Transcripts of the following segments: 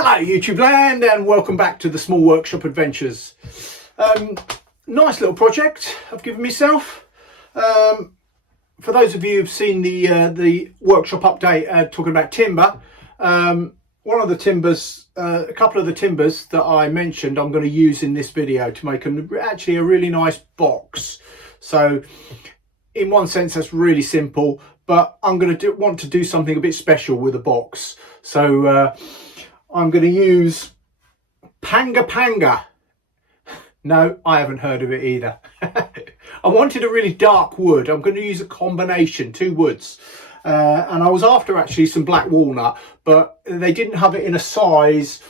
Hello YouTube land and welcome back to the Small Workshop Adventures. Nice little project I've given myself. For those of you who've seen the workshop update talking about timber, one of the timbers, a couple of the timbers that I mentioned I'm going to use in this video to make actually a really nice box. So in one sense that's really simple, but I'm going to want to do something a bit special with a box. So I'm going to use Panga Panga. No, I haven't heard of it either. I wanted a really dark wood. I'm going to use a combination, two woods. And I was after actually some black walnut, but they didn't have it in a size.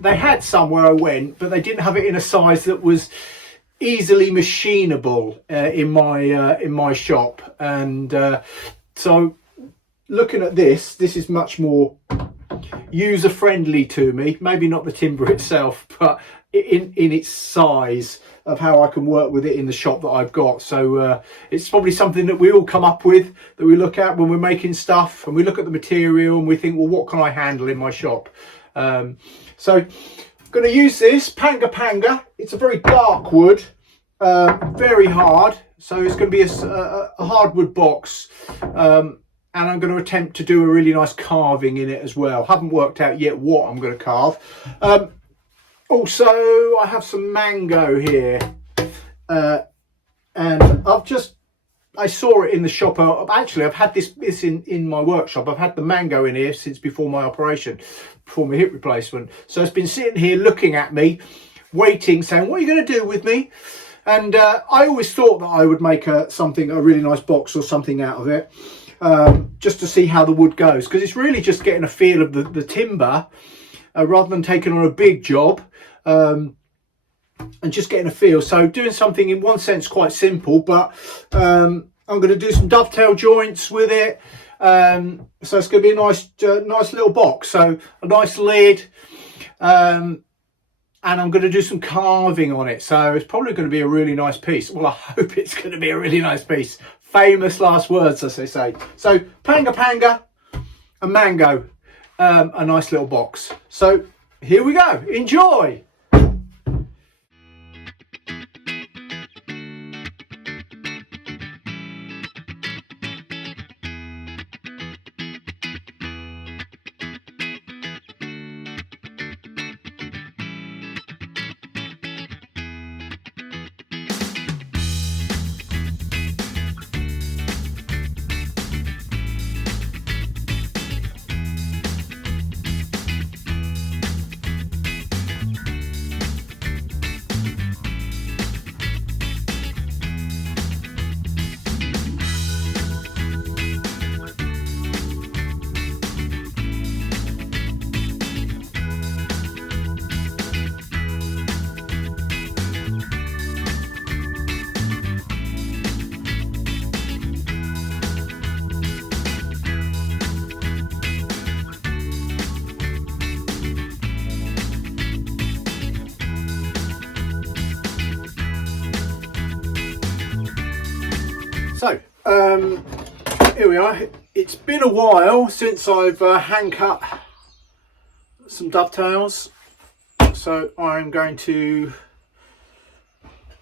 They had some where I went, but they didn't have it in a size that was easily machinable in my shop. And so looking at this is much more user friendly to me. Maybe not the timber itself, but in its size of how I can work with it in the shop that I've got. So it's probably something that we all come up with, that we look at when we're making stuff, and we look at the material and we think, well, what can I handle in my shop? So I'm going to use this Panga Panga. It's a very dark wood, very hard, so it's going to be a hardwood box. And I'm going to attempt to do a really nice carving in it as well. Haven't worked out yet what I'm going to carve. Also, I have some mango here. And I saw it in the shop. Actually, I've had this in my workshop. I've had the mango in here since before my operation, before my hip replacement. So it's been sitting here looking at me, waiting, saying, what are you going to do with me? And I always thought that I would make a really nice box or something out of it. Just to see how the wood goes, because it's really just getting a feel of the timber rather than taking on a big job, and just getting a feel. So doing something in one sense quite simple, but I'm going to do some dovetail joints with it. So it's going to be a nice little box. So a nice lid, and I'm going to do some carving on it. So it's probably going to be a really nice piece. Well, I hope it's going to be a really nice piece. Famous last words, as they say. So Panga Panga and mango, a nice little box. So here we go. Enjoy. So here we are. It's been a while since I've hand cut some dovetails, so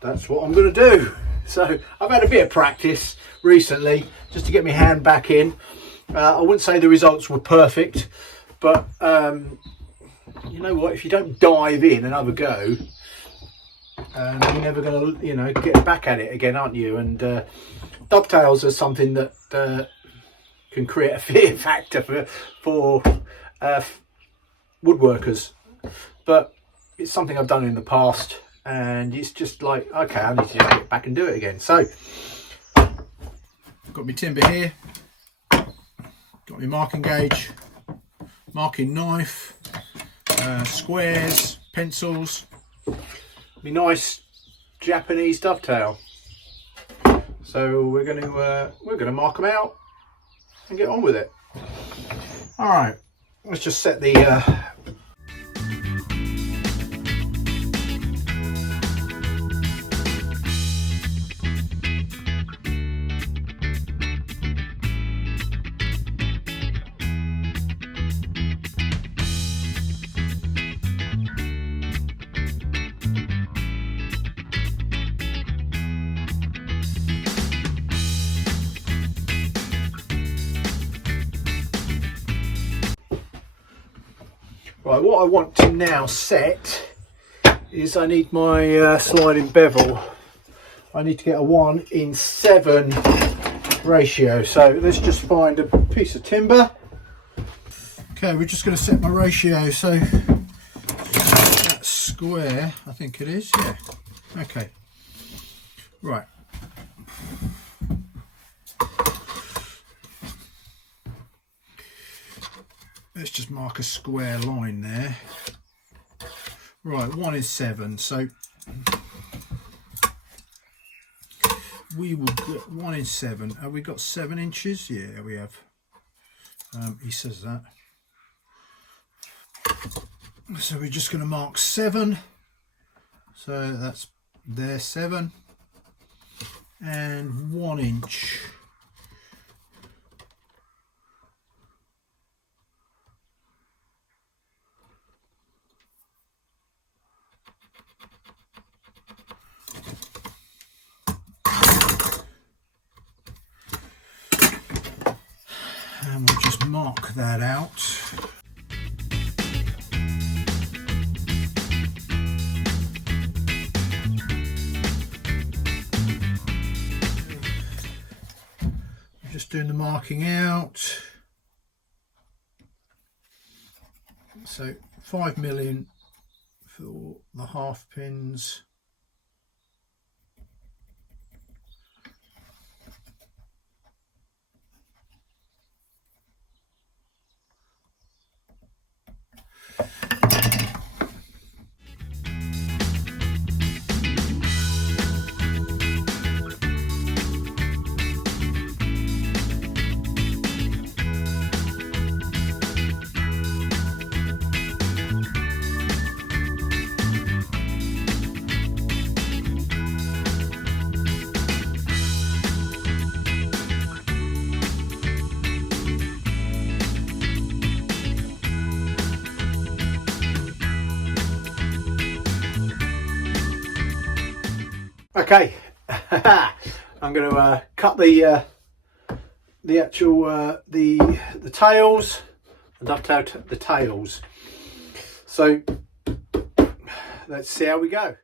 that's what I'm going to do. So I've had a bit of practice recently just to get my hand back in. I wouldn't say the results were perfect, but you know what, if you don't dive in and have a go, you're never going to get back at it again, aren't you? And dovetails are something that can create a fear factor for woodworkers, but it's something I've done in the past, and it's just like, okay, I need to just get back and do it again. So I've got my timber here, got my marking gauge, marking knife, squares, pencils, my nice Japanese dovetail. So we're going to mark them out and get on with it. All right, let's just set the Right, what I want to now set is I need my sliding bevel. I need to get a 1:7 ratio. So let's just find a piece of timber. Okay, we're just going to set my ratio. So that's square, I think it is. Yeah. Okay. Right. Let's just mark a square line there. Right, 1:7. So we will get 1:7. Have we got 7 inches? Yeah, we have. He says that. So we're just going to mark 7. So that's there, 7. And 1 inch. And we'll just mark that out. Just doing the marking out. So 5mm for the half pins. Okay, I'm going to cut the actual the tails and dovetail the tails. So let's see how we go.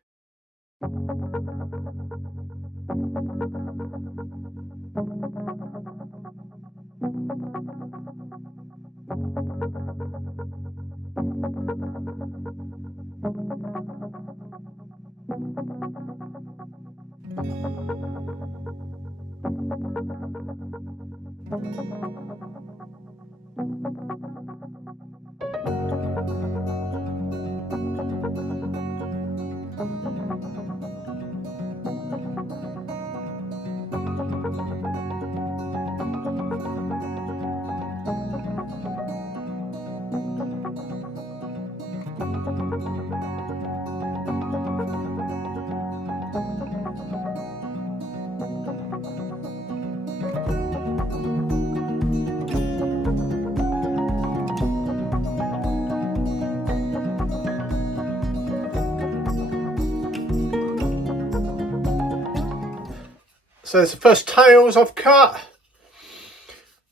So there's the first tails I've cut.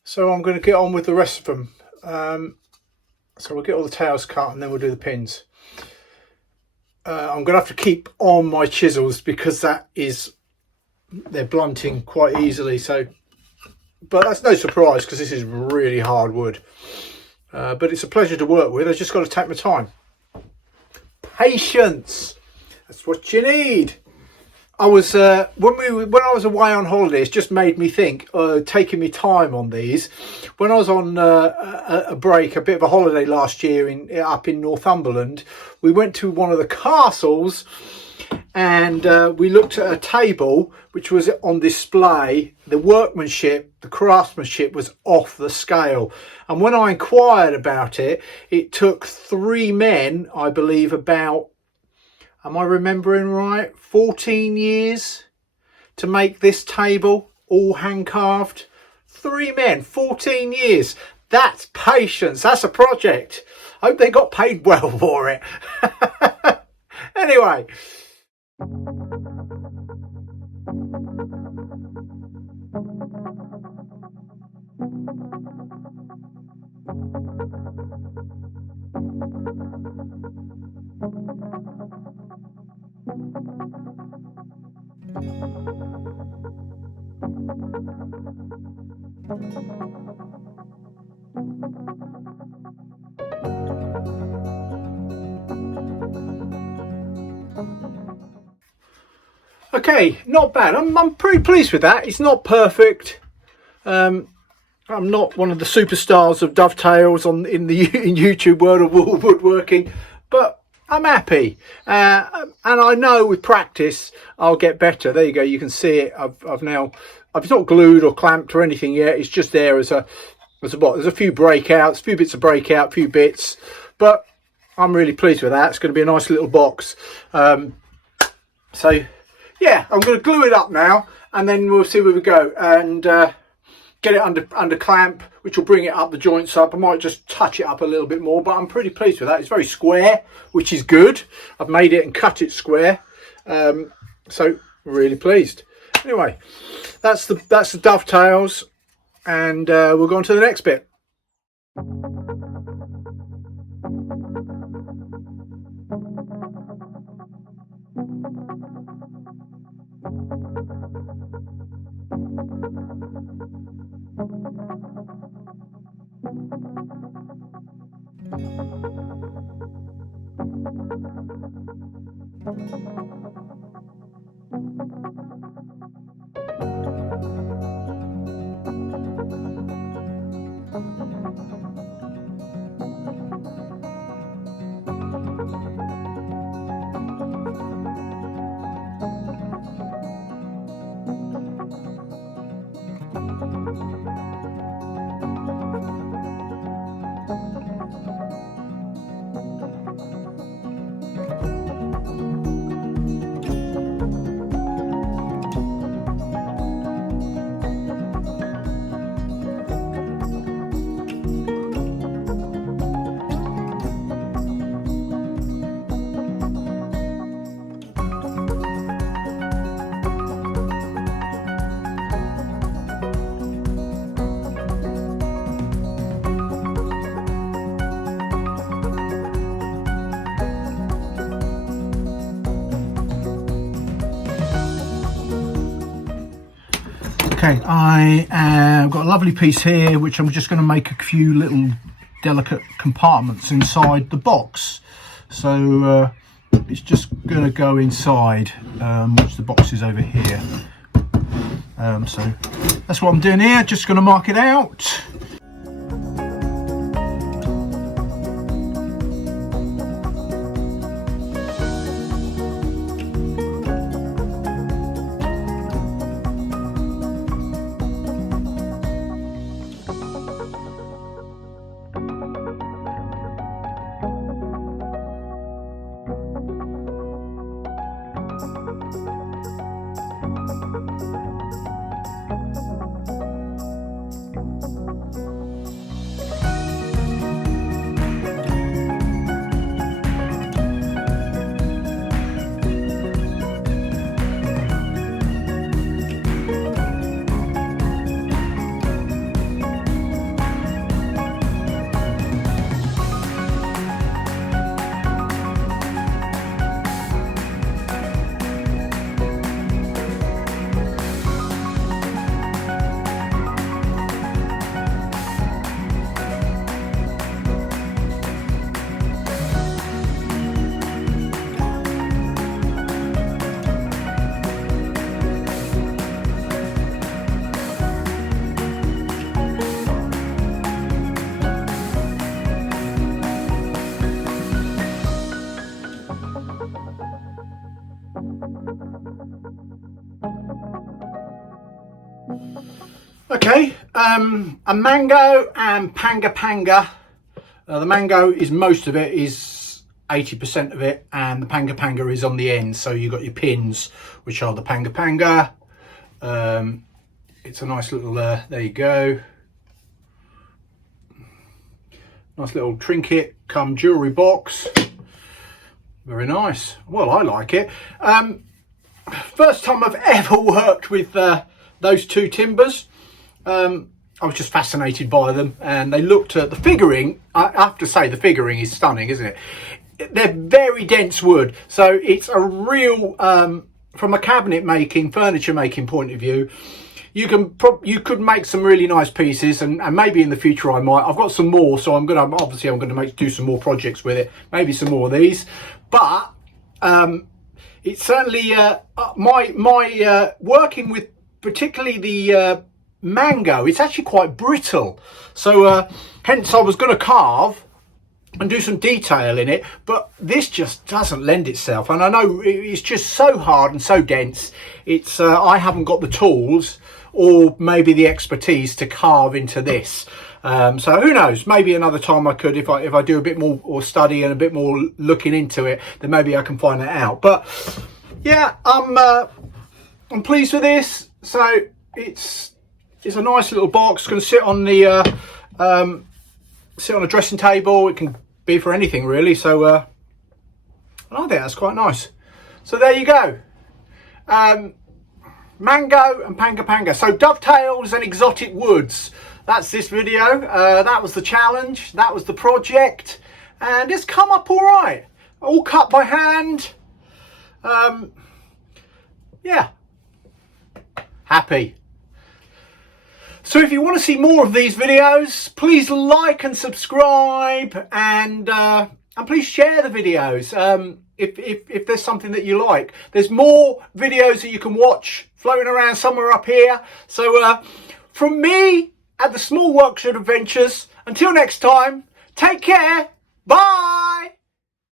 So I'm going to get on with the rest of them. So we'll get all the tails cut and then we'll do the pins. I'm going to have to keep on my chisels because they're blunting quite easily. So, but that's no surprise because this is really hard wood. But it's a pleasure to work with. I've just got to take my time. Patience. That's what you need. I was when I was away on holiday, it's just made me think, taking me time on these. When I was on a break, a bit of a holiday last year up in Northumberland, we went to one of the castles and we looked at a table which was on display. The workmanship, the craftsmanship was off the scale. And when I inquired about it, it took 3 men, I believe, about, am I remembering right, 14 years to make this table, all hand carved. 3 men, 14 years. That's patience. That's a project. I hope they got paid well for it. Anyway. Okay, not bad. I'm pretty pleased with that. It's not perfect. I'm not one of the superstars of Dovetails in YouTube world of woodworking, but I'm happy. And I know with practice I'll get better. There you go. You can see it. I've not glued or clamped or anything yet. It's just there as a what? There's a few breakouts, a few bits of breakout, a few bits, but I'm really pleased with that. It's going to be a nice little box. So yeah, I'm going to glue it up now, and then we'll see where we go, and get it under clamp, which will bring it up, the joints up. I might just touch it up a little bit more, but I'm pretty pleased with that. It's very square, which is good. I've made it and cut it square, so really pleased. Anyway, that's the Dovetails, and we'll go on to the next bit. Okay, I've got a lovely piece here which I'm just going to make a few little delicate compartments inside the box. So it's just going to go inside, which the box is over here. So that's what I'm doing here, just going to mark it out. Okay, a mango and Panga Panga. The mango is most of it, is 80% of it, and the Panga Panga is on the end. So you've got your pins, which are the Panga Panga. It's a nice little, there you go. Nice little trinket come jewellery box. Very nice. Well, I like it. First time I've ever worked with those two timbers. I was just fascinated by them, and they looked at the figuring. I have to say the figuring is stunning, isn't it? They're very dense wood, so it's a real, from a cabinet making, furniture making point of view, you could make some really nice pieces, and maybe in the future I might. I've got some more, so I'm going to do some more projects with it, maybe some more of these. But it's certainly my working with particularly the mango, it's actually quite brittle, so hence I was going to carve and do some detail in it, but this just doesn't lend itself, and I know it's just so hard and so dense. It's I haven't got the tools or maybe the expertise to carve into this. So who knows, maybe another time I could, if I do a bit more or study and a bit more looking into it, then maybe I can find that out. But yeah, I'm pleased with this. So it's a nice little box. It's going to sit on the sit on a dressing table. It can be for anything really. So I think that's quite nice. So there you go. Mango and Panga Panga. So dovetails and exotic woods. That's this video. That was the challenge. That was the project, and it's come up all right. All cut by hand. Yeah, happy. So if you want to see more of these videos, please like and subscribe, and please share the videos. If there's something that you like, there's more videos that you can watch floating around somewhere up here. So from me at the Small Workshop Adventures, until next time, take care, bye.